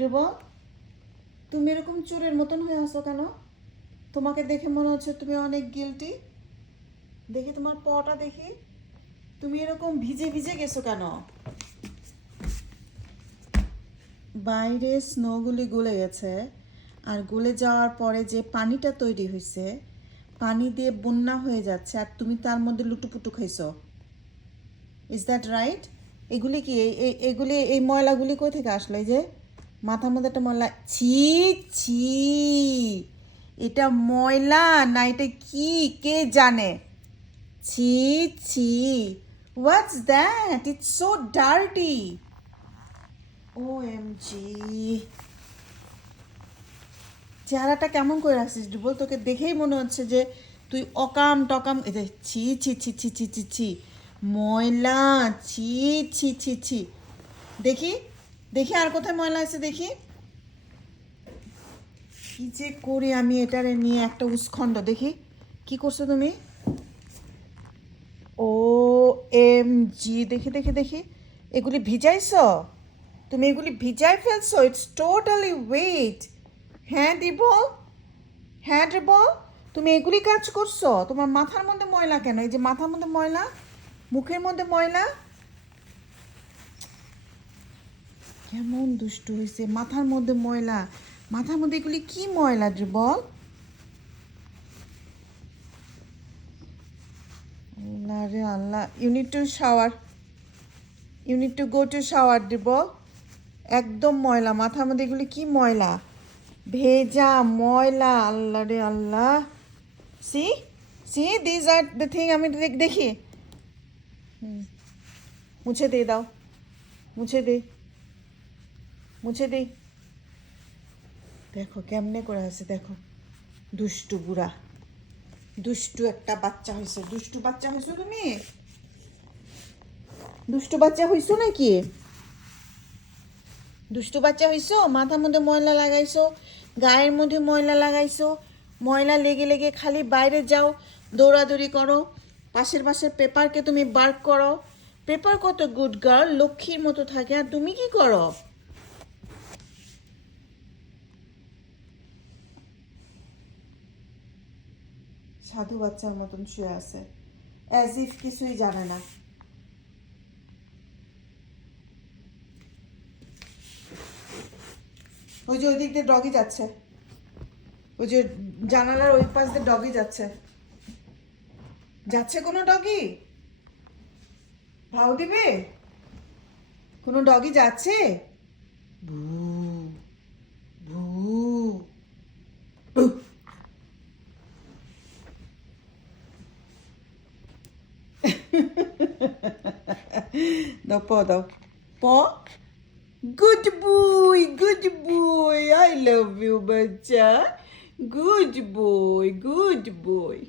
দেবা, তুমি এরকম চোরের মতন হয়ে আসো কেন? তোমাকে দেখে মনে হচ্ছে তুমি অনেক গিলটি। দেখি তোমার পটা দেখি, তুমি এরকম ভিজে ভিজে গেছো কেন? বাইরে স্নোগুলি গলে গেছে, আর গলে যাওয়ার পরে যে পানিটা তৈরি হয়েছে, পানি দিয়ে বন্যা হয়ে যাচ্ছে, আর তুমি তার মধ্যে লুটুপুটু খাইছো। Is that right? এগুলি কি এগুলি, এই ময়লাগুলি কই থেকে আসলো? এই যে মাথার মধ্যে একটা ময়লা, ছি ছি, এটা ময়লা না এটা কি, কে জানে? ছি ছি, what's that? It's so dirty. OMG, চেহারাটা কেমন করে রাখছিস বল? তোকে দেখেই মনে হচ্ছে যে তুই অকাম টকাম। এই যে ছি ছি ছি ছি ছি ছি ছি, ময়লা, ছি ছি ছি ছি। দেখি দেখি আর কোথায় ময়লা আছে দেখি। কি যে করি আমি এটারে নিয়ে, একটা উস্খণ্ড। দেখি কি করছো তুমি। OMG, দেখি দেখি দেখি, এগুলি ভিজাইছো? তুমি এগুলি ভিজাই ফেলছো? It's totally wet. হ্যাঁ দিব, হ্যাঁ রে বল, তুমি এগুলি কাজ করছো? তোমার মাথার মধ্যে ময়লা কেন? এই যে মাথার মধ্যে ময়লা, মুখের মধ্যে ময়লা। কেমন দুষ্টু হয়েছে, মাথার মধ্যে ময়লা, মাথার মধ্যে এগুলি কি ময়লা রে বল? আল্লাহ রে আল্লাহ, you need to shower, you need to go to shower রে বল। একদম ময়লা, মাথার মধ্যে এগুলি কি ময়লা, ভেজা ময়লা, আল্লাহ রে আল্লাহ। See see, this are the thing. আমি দেখি, মুছে দিয়ে দাও, মুছে দে, মুছে দে। দেখো কেমনে করে আছে, দেখো দুষ্টু বুড়া, দুষ্টু একটা বাচ্চা হয়েছে। দুষ্টু বাচ্চা হয়েছো তুমি, দুষ্টু বাচ্চা হয়েছো নাকি? দুষ্টু বাচ্চা হয়েছো, মাথার মধ্যে ময়লা লাগাইছো, গায়ের মধ্যে ময়লা লাগাইছো, ময়লা লেগে লেগে খালি বাইরে যাও, দৌড়াদৌড়ি করো, পাশের পাশের পেপারকে তুমি বার্ক করো। পেপার কত গুড গার্ল, লক্ষ্মীর মতো থাকে, আর তুমি কি করো? সাধু বাচ্চার মতন শুয়ে আছে, অ্যাজ ইফ কিছুই জানে না। ওই যে ওই দিক দিয়ে ডগি যাচ্ছে, ওই যে জানালার ওই পাশ দিয়ে ডগি যাচ্ছে। যাচ্ছে কোনো ডগি? ভাও দিবে? কোনো ডগি যাচ্ছে? ভু ভু ভু। দাও প, দাও প। Good boy, good boy, I love you বাচ্চা, গুড বয়, গুড বয়।